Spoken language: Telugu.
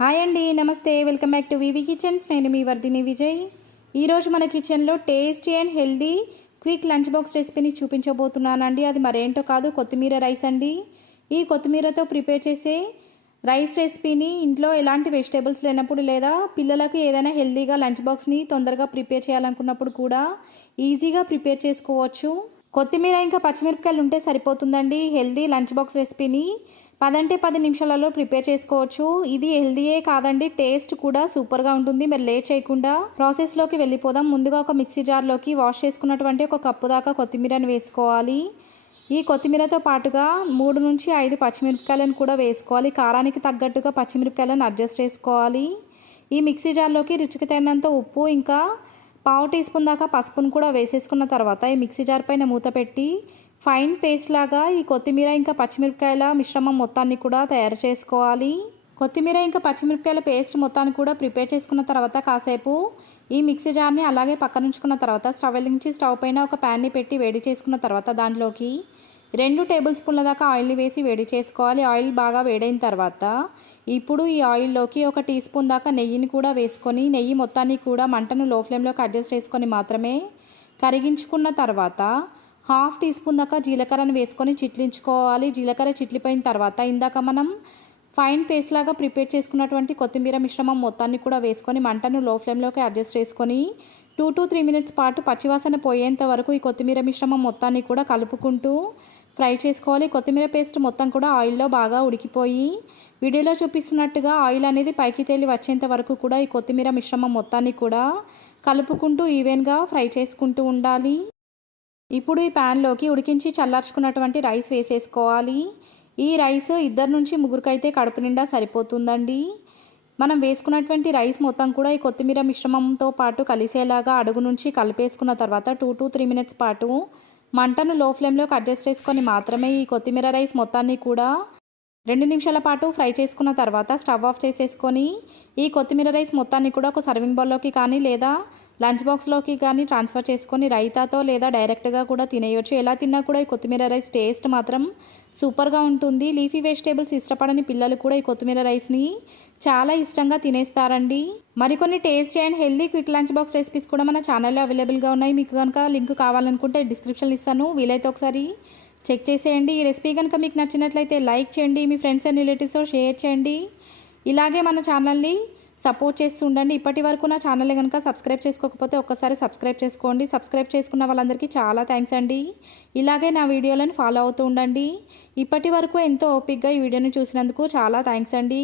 హాయ్ అండి, నమస్తే. Welcome back to VV kitchens. నేను మీ వర్ధిని విజయ్. ఈరోజు మన కిచెన్లో tasty and healthy quick lunch box రెసిపీని చూపించబోతున్నానండి. అది మరేంటో కాదు, కొత్తిమీర రైస్ అండి. ఈ కొత్తిమీరతో ప్రిపేర్ చేసే రైస్ రెసిపీని ఇంట్లో ఎలాంటి వెజిటేబుల్స్ లేనప్పుడు, లేదా పిల్లలకు ఏదైనా హెల్దీగా లంచ్ బాక్స్ని తొందరగా ప్రిపేర్ చేయాలనుకున్నప్పుడు కూడా ఈజీగా ప్రిపేర్ చేసుకోవచ్చు. కొత్తిమీర ఇంకా పచ్చిమిరపకాయలు ఉంటే సరిపోతుందండి. హెల్దీ లంచ్ బాక్స్ రెసిపీని 10 నిమిషాలలో ప్రిపేర్ చేసుకోవచ్చు. ఇది హెల్దీయే కాదండి, టేస్ట్ కూడా సూపర్గా ఉంటుంది. మరి లేట్ చేయకుండా ప్రాసెస్లోకి వెళ్ళిపోదాం. ముందుగా ఒక మిక్సీ జార్లోకి వాష్ చేసుకున్నటువంటి ఒక కప్పు దాకా కొత్తిమీరను వేసుకోవాలి. ఈ కొత్తిమీరతో పాటుగా 3 నుంచి 5 పచ్చిమిరపకాయలను కూడా వేసుకోవాలి. కారానికి తగ్గట్టుగా పచ్చిమిరపకాయలను అడ్జస్ట్ చేసుకోవాలి. ఈ మిక్సీ జార్లోకి రుచికి తగినంత ఉప్పు, ఇంకా పావు టీ స్పూన్ దాకా పసుపును కూడా వేసేసుకున్న తర్వాత ఈ మిక్సీ జార్ పైన మూత పెట్టి ఫైన్ పేస్ట్ లాగా ఈ కొత్తిమీర ఇంకా పచ్చిమిరపకాయల మిశ్రమం మొత్తాన్ని కూడా తయారు చేసుకోవాలి. కొత్తిమీర ఇంకా పచ్చిమిరపకాయల పేస్ట్ మొత్తాన్ని కూడా ప్రిపేర్ చేసుకున్న తర్వాత కాసేపు ఈ మిక్సీ జార్ని అలాగే పక్కనుంచుకున్న తర్వాత స్టవ్ వెలిగించి స్టవ్ పైన ఒక ప్యాన్ని పెట్టి వేడి చేసుకున్న తర్వాత దాంట్లోకి 2 టేబుల్ స్పూన్ల దాకా ఆయిల్ని వేసి వేడి చేసుకోవాలి. ఆయిల్ బాగా వేడైన తర్వాత ఇప్పుడు ఈ ఆయిల్లోకి ఒక టీ స్పూన్ దాకా నెయ్యిని కూడా వేసుకొని నెయ్యి మొత్తాన్ని కూడా మంటను లో ఫ్లేమ్లోకి అడ్జస్ట్ చేసుకొని మాత్రమే కరిగించుకున్న తర్వాత హాఫ్ టీ స్పూన్ దాకా జీలకర్రను వేసుకొని చిట్లించుకోవాలి. జీలకర్ర చిట్లిపోయిన తర్వాత ఇందాక మనం ఫైన్ పేస్ట్ లాగా ప్రిపేర్ చేసుకున్నటువంటి కొత్తిమీర మిశ్రమం మొత్తాన్ని కూడా వేసుకొని మంటను లో ఫ్లేమ్లోకి అడ్జస్ట్ చేసుకొని 2 to 3 మినిట్స్ పాటు పచ్చివాసన పోయేంత వరకు ఈ కొత్తిమీర మిశ్రమం మొత్తాన్ని కూడా కలుపుకుంటూ ఫ్రై చేసుకోవాలి. కొత్తిమీర పేస్ట్ మొత్తం కూడా ఆయిల్లో బాగా ఉడికిపోయి వీడియోలో చూపిస్తున్నట్టుగా ఆయిల్ అనేది పైకి తేలి వచ్చేంత వరకు కూడా ఈ కొత్తిమీర మిశ్రమం మొత్తాన్ని కూడా కలుపుకుంటూ ఈవెన్గా ఫ్రై చేసుకుంటూ ఉండాలి. ఇప్పుడు ఈ ప్యాన్లోకి ఉడికించి చల్లార్చుకున్నటువంటి రైస్ వేసేసుకోవాలి. ఈ రైస్ 2 నుంచి 3 అయితే కడుపు నిండా సరిపోతుందండి. మనం వేసుకున్నటువంటి రైస్ మొత్తం కూడా ఈ కొత్తిమీర మిశ్రమంతో పాటు కలిసేలాగా అడుగు నుంచి కలిపేసుకున్న తర్వాత 2 to 3 మినిట్స్ పాటు మంటను లో ఫ్లేమ్లోకి అడ్జస్ట్ చేసుకొని మాత్రమే ఈ కొత్తిమీర రైస్ మొత్తాన్ని కూడా 2 నిమిషాల పాటు ఫ్రై చేసుకున్న తర్వాత స్టవ్ ఆఫ్ చేసేసుకొని ఈ కొత్తిమీర రైస్ మొత్తాన్ని కూడా ఒక సర్వింగ్ బౌల్లోకి కానీ లేదా లంచ్ బాక్స్లోకి కానీ ట్రాన్స్ఫర్ చేసుకొని రైతాతో లేదా డైరెక్ట్గా కూడా తినేయొచ్చు. ఎలా తిన్నా కూడా ఈ కొత్తిమీర రైస్ టేస్ట్ మాత్రం సూపర్గా ఉంటుంది. లీఫీ వెజిటేబుల్స్ ఇష్టపడని పిల్లలు కూడా ఈ కొత్తిమీర రైస్ని చాలా ఇష్టంగా తినేస్తారండి. మరికొన్ని tasty and healthy quick lunch box recipes కూడా మన ఛానల్లో అవైలబుల్గా ఉన్నాయి. మీకు కనుక లింక్ కావాలనుకుంటే డిస్క్రిప్షన్లో ఇస్తాను, వీలైతే ఒకసారి చెక్ చేసేయండి. ఈ రెసిపీ కనుక మీకు నచ్చినట్లయితే లైక్ చేయండి, మీ ఫ్రెండ్స్ అండ్ రిలేటివ్స్తో షేర్ చేయండి. ఇలాగే మన ఛానల్ని సపోర్ట్ చేస్తూ ఉండండి. ఇప్పటి వరకు నా ఛానల్ని కనుక సబ్స్క్రైబ్ చేసుకోకపోతే ఒక్కసారి సబ్స్క్రైబ్ చేసుకోండి. సబ్స్క్రైబ్ చేసుకున్న వాళ్ళందరికీ చాలా థ్యాంక్స్ అండి. ఇలాగే నా వీడియోలను ఫాలో అవుతూ ఉండండి. ఇప్పటి వరకు ఎంతో ఓపికగా ఈ వీడియోని చూసినందుకు చాలా థ్యాంక్స్ అండి.